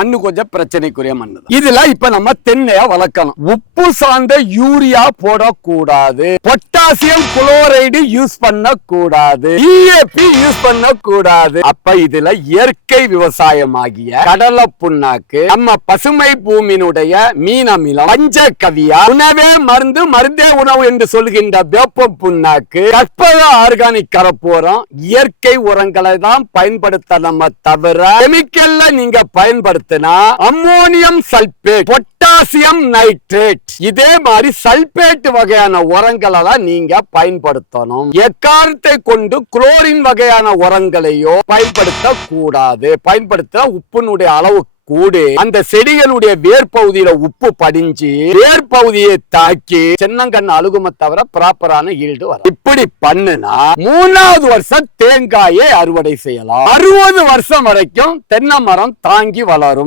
மண்ணு கொஞ்சம் பிரச்சனைக்குரிய மண்ணு. இதுல இப்ப நம்ம தென்னைய வளர்க்கணும் உப்பு சார்ந்த யூரியா போடக்கூடாது பொட்டாசியம் குளோரைடு யூஸ் பண்ண கூடாது டிஏபி யூஸ் பண்ண கூடாது அப்ப இதுல இயற்கை விவசாயம் ஆகிய கடலை புண்ணாக்கு நம்ம பசுமை பூமியினுடைய மீனமிலம் பஞ்சகவியா உணவே மருந்து மருந்தே உணவு என்று சொல்கின்ற வேப்ப புண்ணாக்கு கற்பக ஆர்கானிக் கரப்போரம் இயற்கை உரங்களை தான் பயன்படுத்த நம்ம தவிர கெமிக்கல்ல நீங்க பயன்படுத்தினா அம்மோனியம் சல்பேட் பொட்டாசியம் நைட்ரேட் இதே மாதிரி சல்பேட் வகையான உரங்களை தான் நீங்க பயன்படுத்தணும். எக்காரத்தை கொண்டு குளோரின் வகையான உரங்களையோ பயன்படுத்த கூடாது பயன்படுத்த உப்பினுடைய அளவு கூடு. அந்த செடிகளுடைய வேர் பகுதியில உப்பு படிஞ்சு வேர் பகுதியை தாக்கி சின்னங்கண்ணு அழுகும தவிர ப்ராப்பரான ஈல்டு வரும் இப்படி பண்ணுனா மூணாவது வருஷம் தேங்காயை அறுவடை செய்யலாம். அறுபது வருஷம் வரைக்கும் தென்னை மரம் தாங்கி வளரும்.